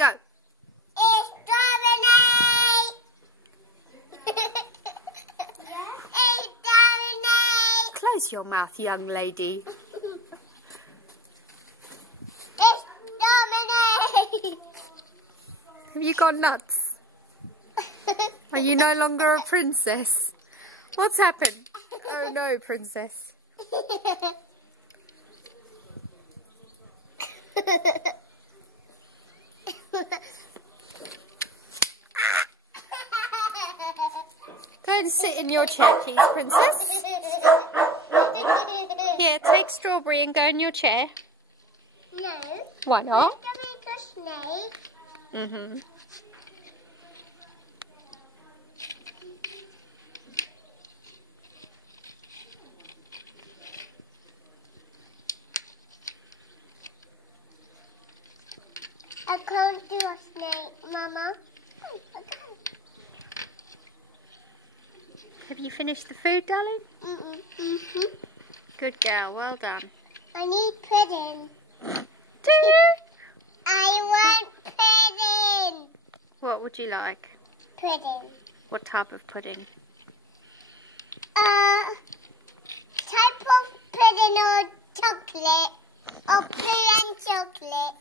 Go. It's Dominic! It's Dominic! Close your mouth, young lady. It's Dominic! Have you gone nuts? Are you no longer a princess? What's happened? Oh no, princess. Go and sit in your chair, please, princess. Here, take Strawberry and go in your chair. No. Why not? To make a snake. Mm-hmm. I can't do a snake, Mama. Have you finished the food, darling? Mm-hmm. Good girl, well done. I need pudding. Do you? I want pudding. What would you like? Pudding. What type of pudding? Type of pudding or chocolate or plain chocolate.